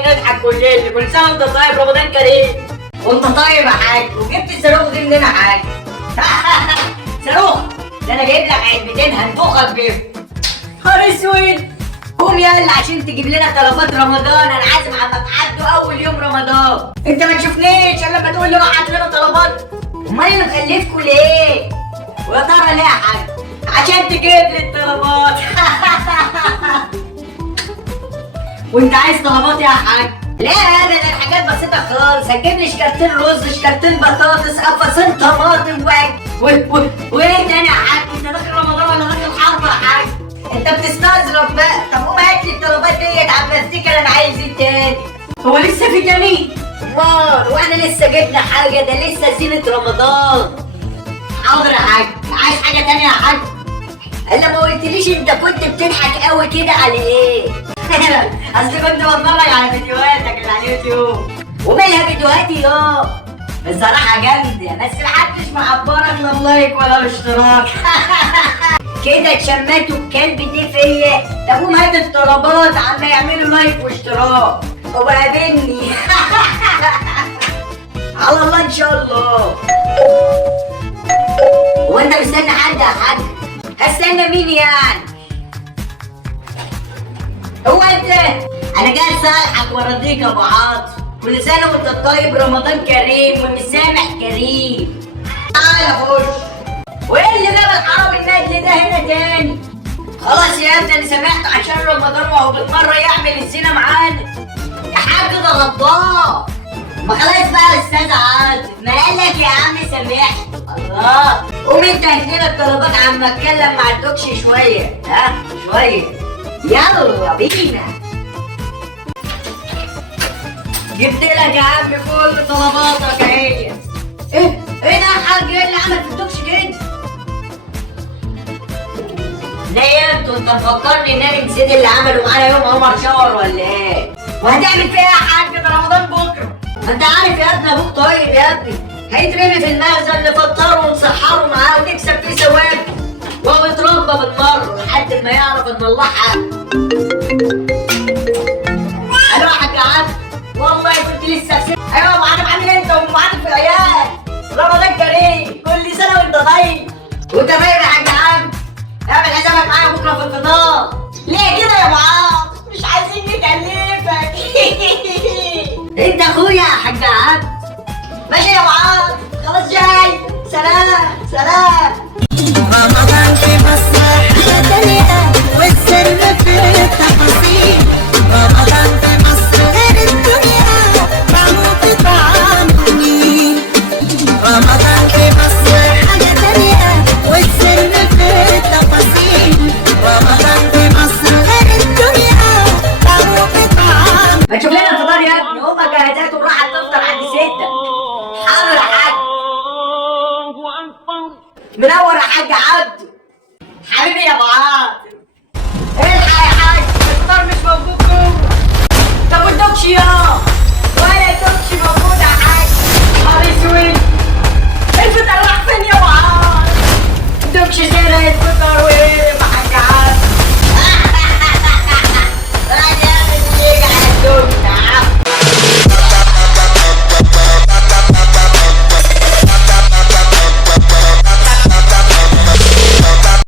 نضحك كل سنه وانت طيب، رمضان كريم. وانت طيب يا حاج. وجبت الصاروخ دي منين يا حاج؟ صاروخ؟ ده انا جايب لك علبتين هنفخك بيهم. نهار اسود. قوم يلا عشان تجيب لنا طلبات رمضان. انا عازم عمك عبده اول يوم رمضان. انت ما تشوفنيش الا لما تقول لي روح هات لنا طلبات. امال انا مخلفكوا ليه؟ ويا ترى ليه يا حاج؟ عشان تجيب لي الطلبات. وانت عايز طلبات يا حاج؟ لا ابدا، حاجات بسيطه خالص. هتجيب لي شكارتين رز، شكارتين بطاطس، قفصين طماطم وايه تاني يا حاج؟ انت داخل رمضان ولا داخل حرب يا حاج؟ انت بتستظرف بقى. طب قوم هات لي الطلبات ديت على المستيكه. انا عايز ايه تاني؟ هو لسه في تاني؟ واحنا لسه جبنا حاجه؟ ده لسه زينه رمضان. حاضر يا حاج. عايز حاجه تانيه يا حاج؟ الا ما قلتليش انت كنت بتضحك قوي كده على ايه؟ اصل كنت بتفرج على فيديوهاتك اللي على اليوتيوب. ومالها فيديوهاتي الصراحه جامده، بس محدش معبرك لا لايك ولا الاشتراك. كده اتشمتوا الكلب دي فيا. طب قوم هات الطلبات عم يعملوا لايك واشتراك وقابلني. على الله ان شاء الله. هو انت مستني حد يا حاج؟ هستنى مين يعني؟ هو انت؟ انا جاي اصالحك وارضيك يا ابو عاطف. كل سنه وانت طيب، رمضان كريم والمسامح كريم. تعالى خش. وايه اللي جاب الحرام النجل ده هنا تاني؟ خلاص يا ابني انا سامحت عشان رمضان وهو بالمره يعمل الزنا معانا. يا حاج ده غضبان. ما خلاص بقى يا استاذ عاطف، ما قالك يا عم سامحت. الله. قوم انت هات لنا الطلبات عم اتكلم مع الدكش شويه. ها شويه. يلا بينا. جبت لك يا عم كل طلباتك اهي. ايه ده يا حاج؟ ايه اللي عمل في الدكش كده؟ لا يا انتوا، انت مفكرني ان انا نسيت اللي عمله معانا يوم عمر شاور ولا ايه؟ وهتعمل فيها يا حاج؟ ده رمضان بكره. ما انت عارف يا ابني ابوك طيب يا ابني. هيترمي في المخزن نفطره ونسحره معاه ونكسب فيه ثواب. وهو يتربى بالمره لحد ما يعرف ان الله حق. الو يا حاج عبد. والله كنت لسه في ايوه يا ابو عارف عامل انت وام عارف في العيال. رمضان كريم. كل سنه وانت طيب. وانت طيب يا حاج عبد. اعمل حسابك معايا بكره في الفطار. ليه كده يا ابو عبد؟ مش عايزين نكلفك. انت اخويا يا حاج عبد. ماشي يا ابو عبد. خلاص جاي. سلام سلام. رمضان في مصر حاجة تانية والسر في التفاصيل. رمضان في مصر غير الدنيا معمول طعام جميل. رمضان في مصر حاجة تانية والسر في التفاصيل. رمضان في مصر غير الدنيا معمول طعام. ما تشوف لنا الفطار يا ابني. امك جهزته وراحت تفطر عند 6. حاضر يا حاج. منور يا حاج عبده. حبيبي يا ابو عاطف.